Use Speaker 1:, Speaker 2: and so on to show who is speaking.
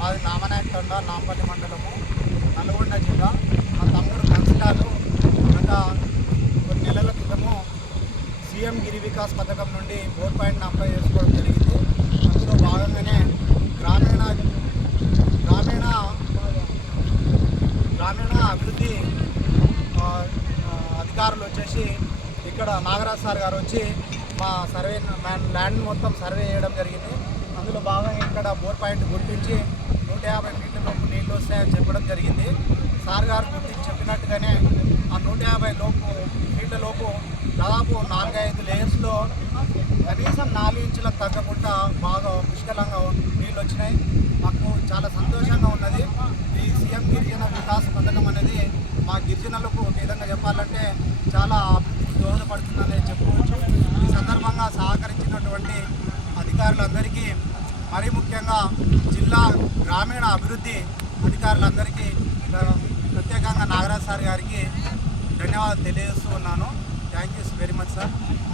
Speaker 1: మాది నామనాయక్ నాంపల్లి మండలము నల్గొండ జిల్లా. మా తమ్ముడు కన్సిలాలు గత కొన్ని నెలల క్రితము సీఎం గిరి వికాస్ పథకం నుండి ఫోర్ పాయింట్ అప్లై చేసుకోవడం జరిగింది. అందులో భాగంగానే గ్రామీణ గ్రామీణ గ్రామీణ అభివృద్ధి అధికారులు వచ్చేసి ఇక్కడ నాగరాజ్ సార్ గారు వచ్చి మా సర్వే ల్యాండ్ ల్యాండ్ మొత్తం సర్వే చేయడం జరిగింది. అక్కడ ఇక్కడ బోర్ పాయింట్ గుర్తించి నూట యాభై ఫీట్ల లోపు నీళ్ళు వస్తాయని చెప్పడం జరిగింది. సార్ గారు గుర్తించి చెప్పినట్టుగానే ఆ నూట యాభై లోపు ఫీట్ల లోపు దాదాపు నాలుగైదు లేయర్స్లో కనీసం నాలుగు ఇంచులకు తగ్గకుండా బాగా పుష్కలంగా నీళ్ళు వచ్చినాయి. మాకు చాలా సంతోషంగా ఉన్నది. ఈ సీఎం గిరిజన వికాస్ పథకం అనేది మా గిరిజనులకు ఒక విధంగా చెప్పాలంటే చాలా అభివృద్ధికి దోహదపడుతుందని చెప్పుకోవచ్చు. ఈ సందర్భంగా సహకరించినటువంటి అధికారులందరికీ మరీ ముఖ్యంగా జిల్లా గ్రామీణ అభివృద్ధి అధికారులందరికీ ప్రత్యేకంగా నాగరాజ్ సార్ గారికి ధన్యవాదాలు తెలియజేస్తూ ఉన్నాను.